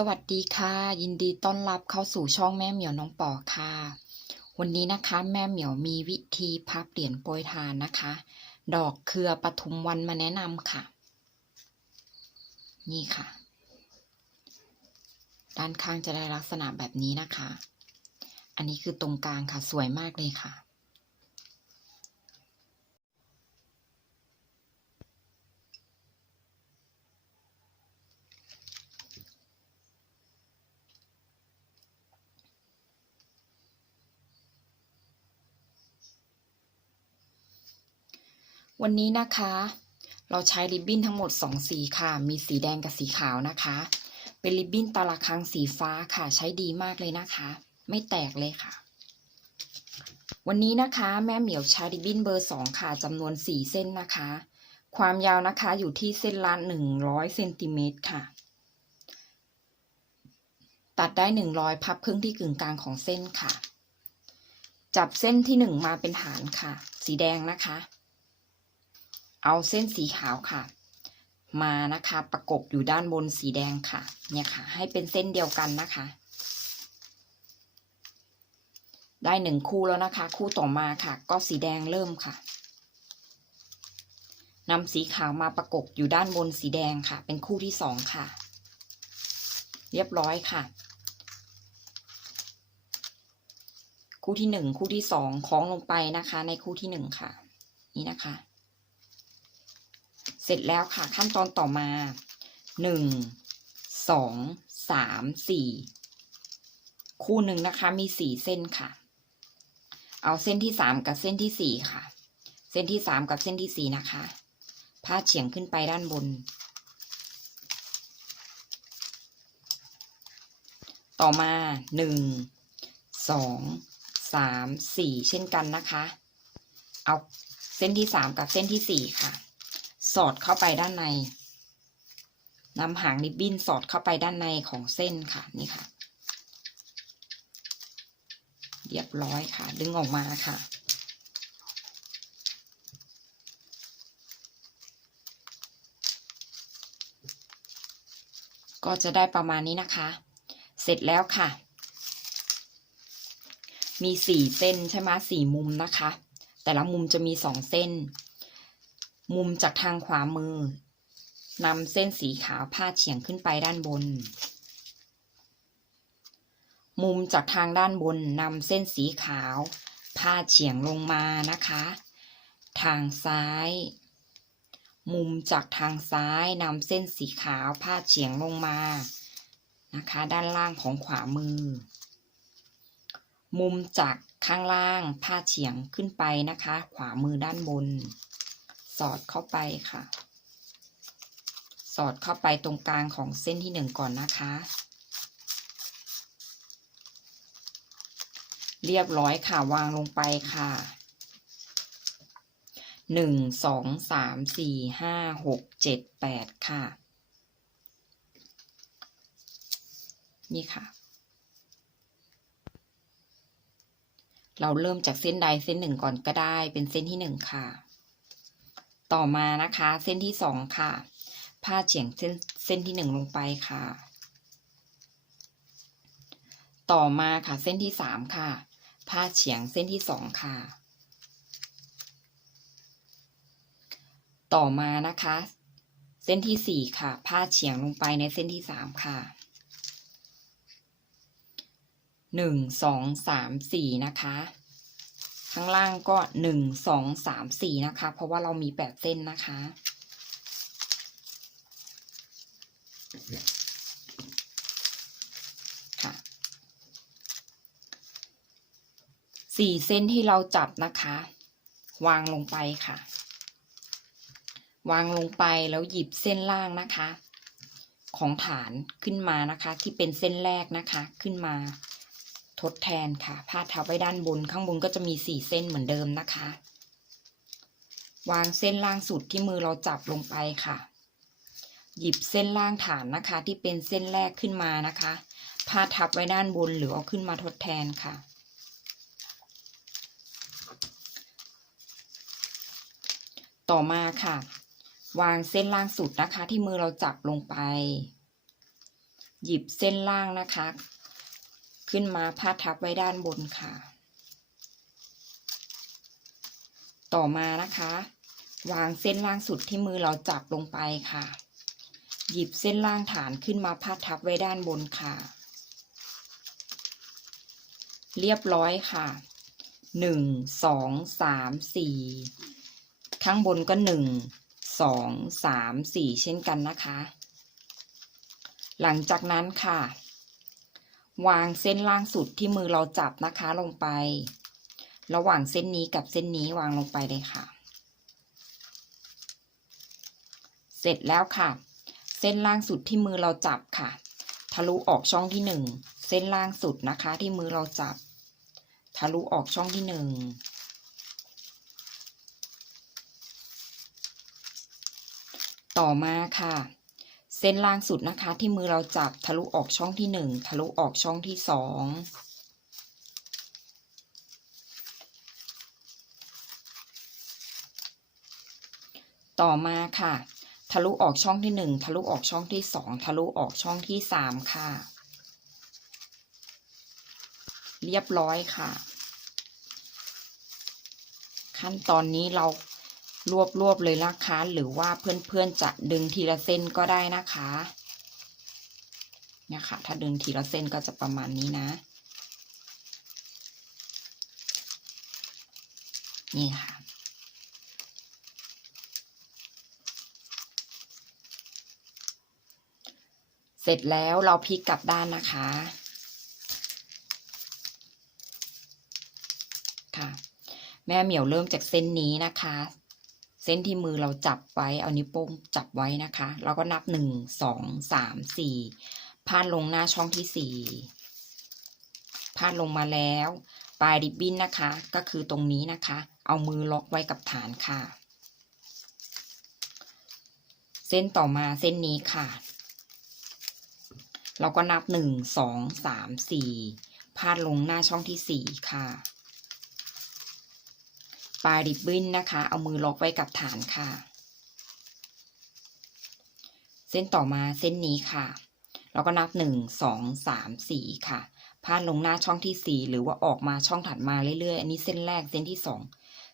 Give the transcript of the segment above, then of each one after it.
สวัสดีค่ะ ยินดีต้อนรับเข้าสู่ช่องแม่เหมียวน้องปอค่ะ วันนี้นะคะแม่เหมียวมีวิธีพับเหรียญโปรยทานนะคะ ดอกเครือปทุมวันมาแนะนำค่ะ นี่ค่ะ ด้านข้างจะได้ลักษณะแบบนี้นะคะ อันนี้คือตรงกลางค่ะสวยมากเลยค่ะ วันนี้นะคะ เราใช้ริบบิ้นทั้งหมด 2 สีค่ะ มีสีแดงกับสีขาวนะคะ เป็นริบบิ้นตาละครังสีฟ้าค่ะ ใช้ดีมากเลยนะคะ ไม่แตกเลยค่ะ วันนี้นะคะแม่เหมียวใช้ริบบิ้นเบอร์ 2 ค่ะจำนวน 4 เส้นนะคะ ความยาวนะคะอยู่ที่เส้นละ100เซนติเมตรค่ะ ตัดได้ 100 พับครึ่งที่กึ่งกลางของเส้นค่ะ จับเส้นที่ 1 มาเป็นฐานค่ะ สีแดงนะคะ เอาเส้นสีขาวค่ะ มานะคะประกบอยู่ด้านบนสีแดงค่ะ เนี่ยค่ะ ให้เป็นเส้นเดียวกันนะคะ ได้หนึ่งคู่แล้วนะคะ คู่ต่อมาค่ะ ก็สีแดงเริ่มค่ะนำสีขาวมาประกบอยู่ด้านบนสีแดงค่ะ เป็นคู่ที่สองค่ะ เรียบร้อยค่ะ คู่ที่หนึ่งคู่ที่สองคล้องลงไปนะคะ ในคู่ที่หนึ่งค่ะ นี่นะคะ เสร็จแล้วค่ะขั้นตอนต่อมาหนึ่งสองสามสี่คู่หนึ่งนะคะมีสี่เส้นค่ะ เอาเส้นที่สามกับเส้นที่สี่ค่ะ เส้นที่สามกับเส้นที่สี่นะคะพาดเฉียงขึ้นไปด้านบน ต่อมาหนึ่งสองสามสี่เช่นกันนะคะ เอาเส้นที่สามกับเส้นที่สี่ค่ะ สอดเข้าไปด้านในนำหางริบบิ้นสอดเข้าไปด้านในของเส้นค่ะนี่ค่ะ เรียบร้อยค่ะ ดึงออกมาค่ะ ก็จะได้ประมาณนี้นะคะ เสร็จแล้วค่ะ มีสี่เส้นใช่ไหมสี่มุมนะคะ แต่ละมุมจะมีสองเส้น มุมจากทางขวามือนำเส้นสีขาวพาดเฉียงขึ้นไปด้านบน มุมจากทางด้านบนนำเส้นสีขาวพาดเฉียงลงมานะคะ ทางซ้าย มุมจากทางซ้ายนำเส้นสีขาวพาดเฉียงลงมานะคะ ด้านล่างของขวามือ มุมจากข้างล่างพาดเฉียงขึ้นไปนะคะ ขวามือด้านบน สอดเข้าไปค่ะ สอดเข้าไปตรงกลางของเส้นที่หนึ่งก่อนนะคะ เรียบร้อยค่ะวางลงไปค่ะหนึ่งสองสามสี่ห้าหกเจ็ดแปดค่ะ นี่ค่ะ เราเริ่มจากเส้นใดเส้นหนึ่งก่อนก็ได้เป็นเส้นที่หนึ่งค่ะ ต่อมานะคะเส้นที่สองค่ะพาเฉียงเส้นเส้นที่หนึ่งลงไปค่ะ ต่อมาค่ะเส้นที่สามค่ะพาเฉียงเส้นที่สองค่ะ ต่อมานะคะ เส้นที่สี่ค่ะพาเฉียงลงไปในเส้นที่สามค่ะหนึ่งสองสามสี่นะคะ ข้างล่างก็หนึ่งสองสามสี่นะคะ เพราะว่าเรามีแปดเส้นนะคะ ค่ะสี่เส้นที่เราจับนะคะ วางลงไปค่ะ วางลงไปแล้วหยิบเส้นล่างนะคะ ของฐานขึ้นมานะคะ ที่เป็นเส้นแรกนะคะขึ้นมา ทดแทนค่ะ พาดทับไว้ด้านบน ข้างบนก็จะมีสี่เส้นเหมือนเดิมนะคะ วางเส้นล่างสุดที่มือเราจับลงไปค่ะ หยิบเส้นล่างฐานนะคะ ที่เป็นเส้นแรกขึ้นมานะคะ พาดทับไว้ด้านบนหรือเอาขึ้นมาทดแทนค่ะต่อมาค่ะ วางเส้นล่างสุดนะคะที่มือเราจับลงไป หยิบเส้นล่างนะคะ ขึ้นมาพาดทับไว้ด้านบนค่ะ ต่อมานะคะ วางเส้นล่างสุดที่มือเราจับลงไปค่ะ หยิบเส้นล่างฐานขึ้นมาพาดทับไว้ด้านบนค่ะ เรียบร้อยค่ะหนึ่งสองสามสี่ข้างบนก็หนึ่งสองสามสี่เช่นกันนะคะ หลังจากนั้นค่ะ วางเส้นล่างสุดที่มือเราจับนะคะลงไป ระหว่างเส้นนี้กับเส้นนี้วางลงไปเลยค่ะ เสร็จแล้วค่ะ เส้นล่างสุดที่มือเราจับค่ะ ทะลุออกช่องที่หนึ่งเส้นล่างสุดนะคะที่มือเราจับ ทะลุออกช่องที่หนึ่งต่อมาค่ะ เส้นล่างสุดนะคะ ที่มือเราจับทะลุออกช่องที่หนึ่งทะลุออกช่องที่สองต่อมาค่ะ ทะลุออกช่องที่หนึ่งทะลุออกช่องที่สองทะลุออกช่องที่สามค่ะ เรียบร้อยค่ะ ขั้นตอนนี้เรา รวบรวบเลยนะคะ หรือว่าเพื่อนๆจะดึงทีละเส้นก็ได้นะคะเนี่ยค่ะถ้าดึงทีละเส้นก็จะประมาณนี้นะ นี่ค่ะ เสร็จแล้วเราพลิกกลับด้านนะคะค่ะ แม่เหมียวเริ่มจากเส้นนี้นะคะ เส้นที่มือเราจับไว้ เอานิ้วโป้งจับไว้นะคะ เราก็นับหนึ่งสองสามสี่พาดลงหน้าช่องที่สี่พาดลงมาแล้ว ปลายริบบิ้นนะคะ ก็คือตรงนี้นะคะ เอามือล็อกไว้กับฐานค่ะ เส้นต่อมาเส้นนี้ค่ะ เราก็นับหนึ่งสองสามสี่พาดลงหน้าช่องที่สี่ค่ะ ปลายริบบิ้นนะคะ เอามือล็อกไว้กับฐานค่ะ เส้นต่อมาเส้นนี้ค่ะ เราก็นับหนึ่งสองสามสี่ค่ะพาดลงหน้าช่องที่สี่หรือว่าออกมาช่องถัดมาเรื่อยๆ อันนี้เส้นแรกเส้นที่สอง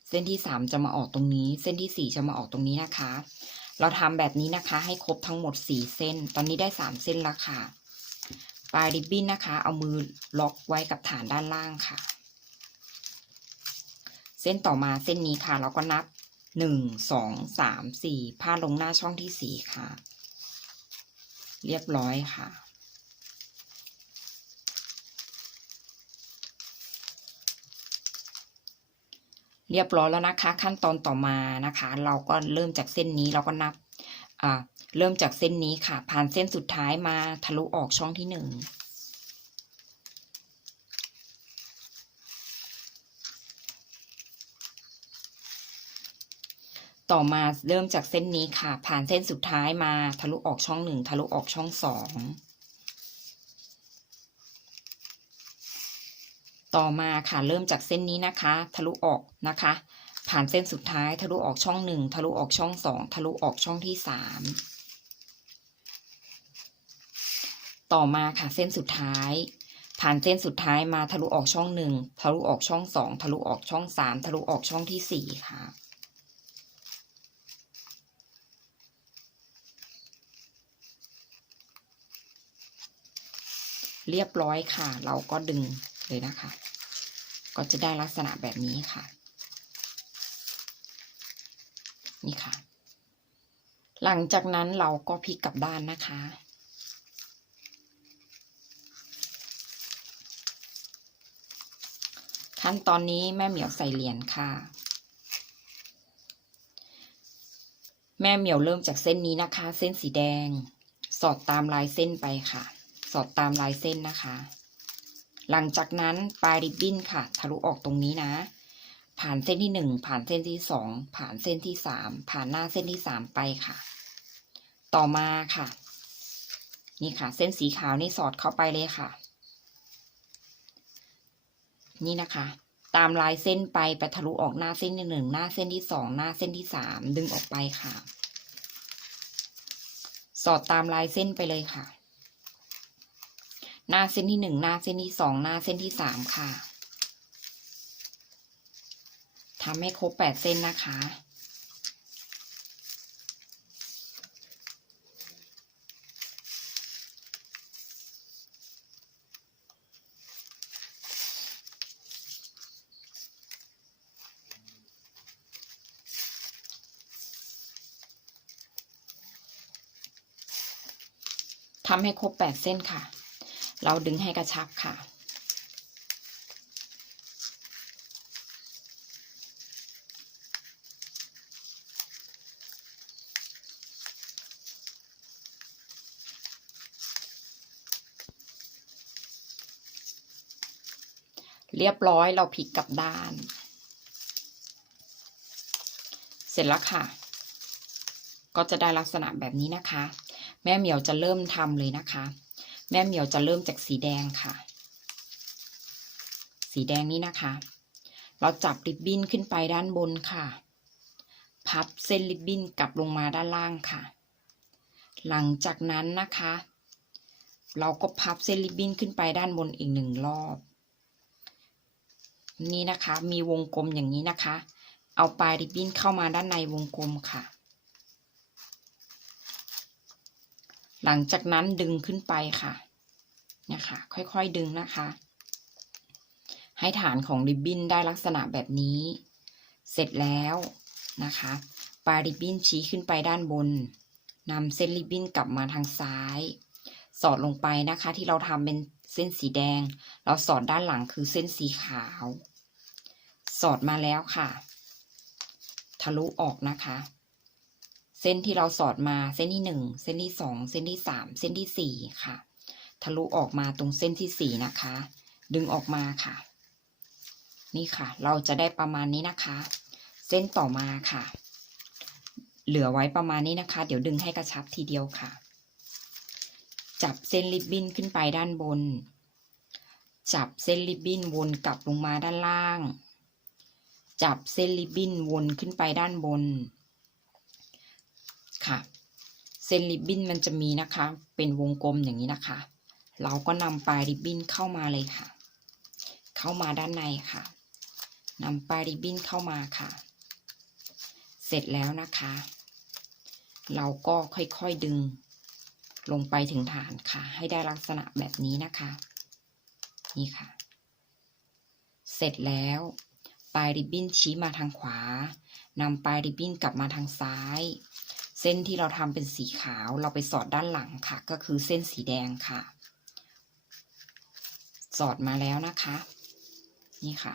เส้นที่สามจะมาออกตรงนี้ เส้นที่สี่จะมาออกตรงนี้นะคะ เราทำแบบนี้นะคะ ให้ครบทั้งหมดสี่เส้น ตอนนี้ได้สามเส้นแล้วค่ะ ปลายริบบิ้นนะคะ เอามือล็อกไว้กับฐานด้านล่างค่ะ เส้นต่อมาเส้นนี้ค่ะ เราก็นับหนึ่งสองสามสี่พาดลงหน้าช่องที่สี่ค่ะ เรียบร้อยค่ะ เรียบร้อยแล้วนะคะ ขั้นตอนต่อมานะคะ เราก็เริ่มจากเส้นนี้เราก็นับอ่าเริ่มจากเส้นนี้ค่ะ ผ่านเส้นสุดท้ายมาทะลุออกช่องที่หนึ่ง ต่อมาเริ่มจากเส้นนี้ค่ะ ผ่านเส้นสุดท้ายมาทะลุออกช่องหนึ่งทะลุออกช่องสองต่อมาค่ะเริ่มจากเส้นนี้นะคะ ทะลุออกนะคะ ผ่านเส้นสุดท้ายทะลุออกช่องหนึ่งทะลุออกช่องสองทะลุออกช่องที่สามต่อมาค่ะเส้นสุดท้าย ผ่านเส้นสุดท้ายมาทะลุออกช่องหนึ่งทะลุออกช่องสองทะลุออกช่องสามทะลุออกช่องที่สี่ค่ะ เรียบร้อยค่ะ เราก็ดึงเลยนะคะ ก็จะได้ลักษณะแบบนี้ค่ะ นี่ค่ะ หลังจากนั้นเราก็พลิกกลับด้านนะคะ ขั้นตอนนี้แม่เหมียวใส่เหรียญค่ะ แม่เหมียวเริ่มจากเส้นนี้นะคะ เส้นสีแดง สอดตามลายเส้นไปค่ะ สอดตามลายเส้นนะคะ หลังจากนั้นปลายริบบิ้นค่ะ ทะลุออกตรงนี้นะ ผ่านเส้นที่หนึ่งผ่านเส้นที่สองผ่านเส้นที่สามผ่านหน้าเส้นที่สามไปค่ะ ต่อมาค่ะ นี่ค่ะ เส้นสีขาวนี่สอดเข้าไปเลยค่ะ นี่นะคะตามลายเส้นไปไปทะลุออกหน้าเส้นที่หนึ่งหน้าเส้นที่สองหน้าเส้นที่สามดึงออกไปค่ะ สอดตามลายเส้นไปเลยค่ะ หน้าเส้นที่หนึ่งหน้าเส้นที่สองหน้าเส้นที่สามค่ะทำให้ครบแปดเส้นนะคะ ทำให้ครบแปดเส้นค่ะ เราดึงให้กระชับค่ะ เรียบร้อยเราพลิกกลับด้าน เสร็จแล้วค่ะก็จะได้ลักษณะแบบนี้นะคะ แม่เหมียวจะเริ่มทำเลยนะคะ แม่เหมียวจะเริ่มจากสีแดงค่ะ สีแดงนี้นะคะ เราจับริบบิ้นขึ้นไปด้านบนค่ะ พับเส้นริบบิ้นกลับลงมาด้านล่างค่ะ หลังจากนั้นนะคะ เราก็พับเส้นริบบิ้นขึ้นไปด้านบนอีกหนึ่งรอบ นี่นะคะ มีวงกลมอย่างนี้นะคะ เอาปลายริบบิ้นเข้ามาด้านในวงกลมค่ะ หลังจากนั้นดึงขึ้นไปค่ะนี่ยค่ะค่อยๆดึงนะคะ ให้ฐานของริบบิ้นได้ลักษณะแบบนี้ เสร็จแล้วนะคะปลายริบบิ้นชี้ขึ้นไปด้านบนนำเส้นริบบิ้นกลับมาทางซ้าย สอดลงไปนะคะ ที่เราทำเป็นเส้นสีแดง เราสอดด้านหลังคือเส้นสีขาว สอดมาแล้วค่ะ ทะลุออกนะคะ เส้นที่เราสอดมาเส้นที่หนึ่งเส้นที่สองเส้นที่สามเส้นที่สี่ค่ะ ทะลุออกมาตรงเส้นที่สี่นะคะ ดึงออกมาค่ะ นี่ค่ะ เราจะได้ประมาณนี้นะคะ เส้นต่อมาค่ะ เหลือไว้ประมาณนี้นะคะ เดี๋ยวดึงให้กระชับทีเดียวค่ะ จับเส้นริบบิ้นขึ้นไปด้านบน จับเส้นริบบิ้นวนกลับลงมาด้านล่าง จับเส้นริบบิ้นวนขึ้นไปด้านบน ค่ะ เส้นริบบิ้นมันจะมีนะคะ เป็นวงกลมอย่างนี้นะคะ เราก็นำปลายริบบิ้นเข้ามาเลยค่ะ เข้ามาด้านในค่ะนำปลายริบบิ้นเข้ามาค่ะ เสร็จแล้วนะคะ เราก็ค่อยๆดึง ลงไปถึงฐานค่ะ ให้ได้ลักษณะแบบนี้นะคะ นี่ค่ะ เสร็จแล้วปลายริบบิ้นชี้มาทางขวานำปลายริบบิ้นกลับมาทางซ้าย เส้นที่เราทำเป็นสีขาวเราไปสอดด้านหลังค่ะ ก็คือเส้นสีแดงค่ะ สอดมาแล้วนะคะ นี่ค่ะ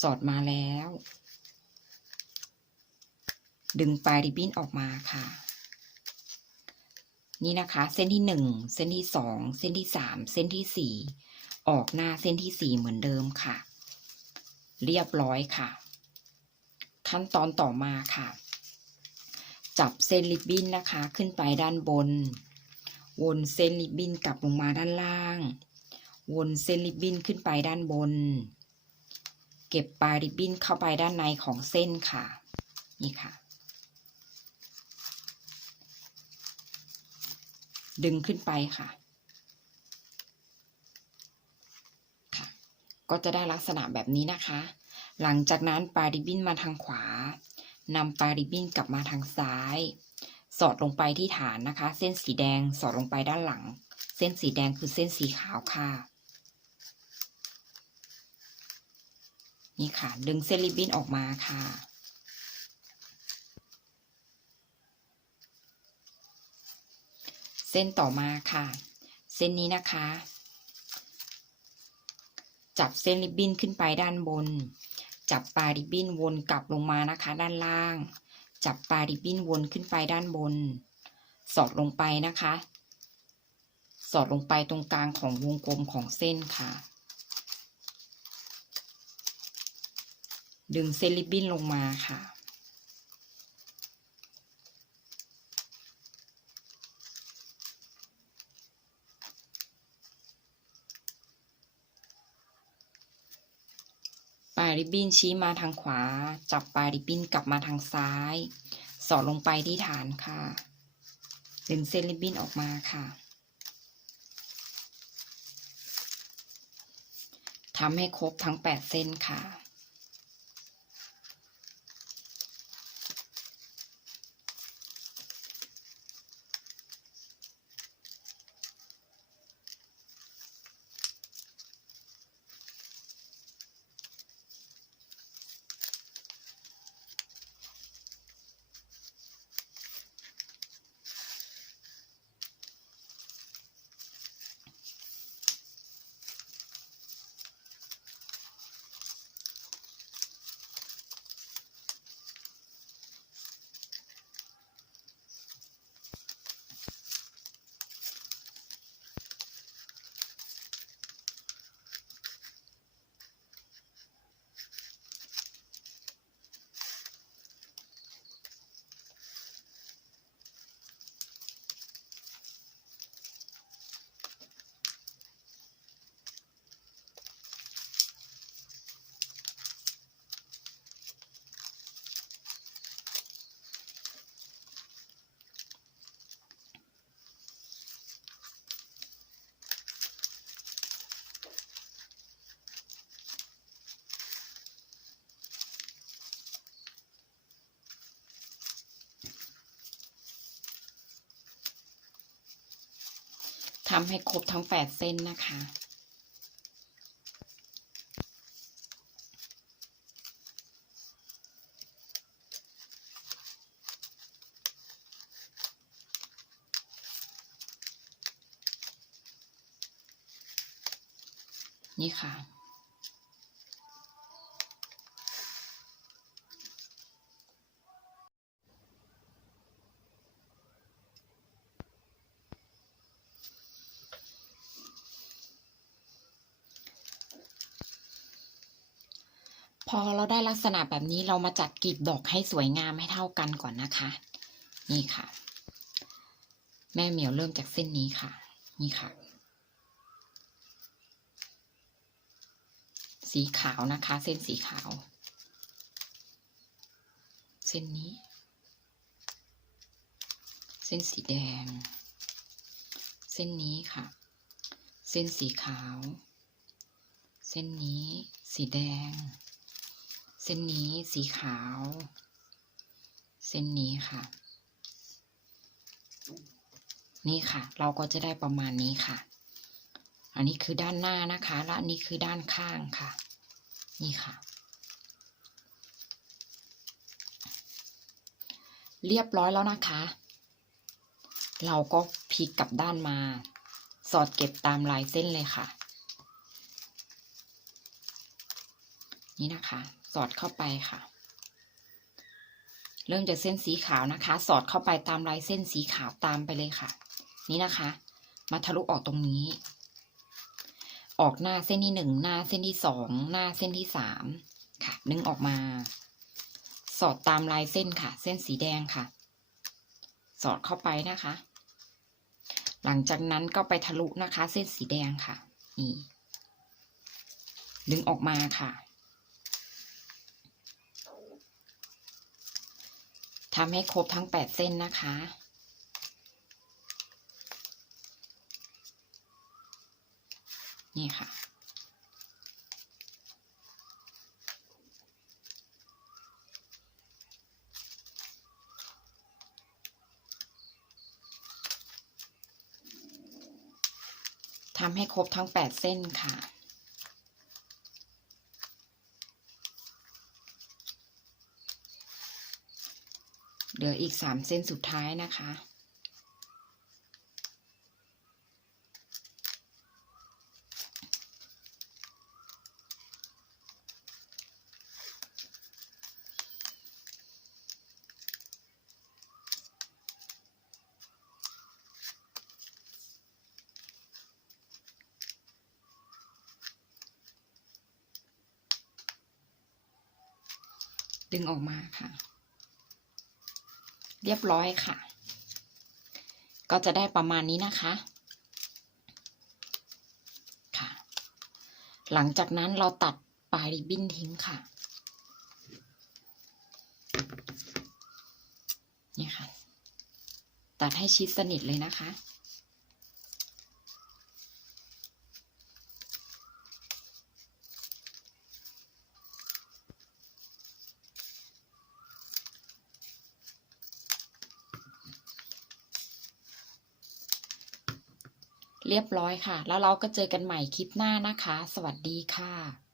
สอดมาแล้ว ดึงปลายริบบิ้นออกมาค่ะ นี่นะคะ เส้นที่หนึ่งเส้นที่สองเส้นที่สามเส้นที่สี่ออกหน้าเส้นที่สี่เหมือนเดิมค่ะ เรียบร้อยค่ะ ขั้นตอนต่อมาค่ะ จับเส้นริบบิ้นนะคะ ขึ้นไปด้านบน วนเส้นริบบิ้นกลับลงมาด้านล่าง วนเส้นริบบิ้นขึ้นไปด้านบน เก็บปลายริบบิ้นเข้าไปด้านในของเส้นค่ะ นี่ค่ะ ดึงขึ้นไปค่ะค่ะก็จะได้ลักษณะแบบนี้นะคะ หลังจากนั้นปลายริบบิ้นมาทางขวา นำปลายริบบิ้นกลับมาทางซ้าย สอดลงไปที่ฐานนะคะ เส้นสีแดงสอดลงไปด้านหลัง เส้นสีแดงคือเส้นสีขาวค่ะ นี่ค่ะ ดึงเส้นริบบิ้นออกมาค่ะเส้นต่อมาค่ะ เส้นนี้นะคะ จับเส้นริบบิ้นขึ้นไปด้านบน จับปลายริบบิ้นวนกลับลงมานะคะ ด้านล่าง จับปลายริบบิ้นวนขึ้นไปด้านบน สอดลงไปนะคะ สอดลงไปตรงกลางของวงกลมของเส้นค่ะ ดึงเส้นริบบิ้นลงมาค่ะ ริบบิ้นชี้มาทางขวา จับปลายริบบิ้นกลับมาทางซ้าย สอดลงไปที่ฐานค่ะ ดึงเส้นริบบิ้นออกมาค่ะทำให้ครบทั้ง 8 เส้นค่ะ ทำให้ครบทั้งแปดเส้นนะคะ นี่ค่ะ ได้ลักษณะแบบนี้เรามาจัดกลีบดอกให้สวยงามให้เท่ากันก่อนนะคะ นี่ค่ะ แม่เหมียวเริ่มจากเส้นนี้ค่ะ นี่ค่ะ สีขาวนะคะ เส้นสีขาว เส้นนี้ เส้นสีแดง เส้นนี้ค่ะ เส้นสีขาว เส้นนี้ สีแดง เส้นนี้สีขาว เส้นนี้ค่ะ นี่ค่ะ เราก็จะได้ประมาณนี้ค่ะ อันนี้คือด้านหน้านะคะ และอันนี้คือด้านข้างค่ะ นี่ค่ะ เรียบร้อยแล้วนะคะ เราก็พลิกกลับด้านมา สอดเก็บตามลายเส้นเลยค่ะ นี่นะคะ สอดเข้าไปค่ะ เริ่มจากเส้นสีขาวนะคะ สอดเข้าไปตามลายเส้นสีขาวตามไปเลยค่ะ นี่นะคะ มาทะลุออกตรงนี้ ออกหน้าเส้นที่หนึ่งหน้าเส้นที่สองหน้าเส้นที่สามค่ะดึงออกมา สอดตามลายเส้นค่ะ เส้นสีแดงค่ะ สอดเข้าไปนะคะ หลังจากนั้นก็ไปทะลุนะคะ เส้นสีแดงค่ะนี่ดึงออกมาค่ะ ทำให้ครบทั้งแปดเส้นนะคะ นี่ค่ะ ทำให้ครบทั้งแปดเส้นค่ะ เหลืออีกสามเส้นสุดท้ายนะคะ ดึงออกมาค่ะ เรียบร้อยค่ะ ก็จะได้ประมาณนี้นะคะค่ะ หลังจากนั้นเราตัดปลายริบบิ้นทิ้งค่ะนี่ค่ะ ตัดให้ชิดสนิทเลยนะคะ เรียบร้อยค่ะ แล้วเราก็เจอกันใหม่คลิปหน้านะคะ สวัสดีค่ะ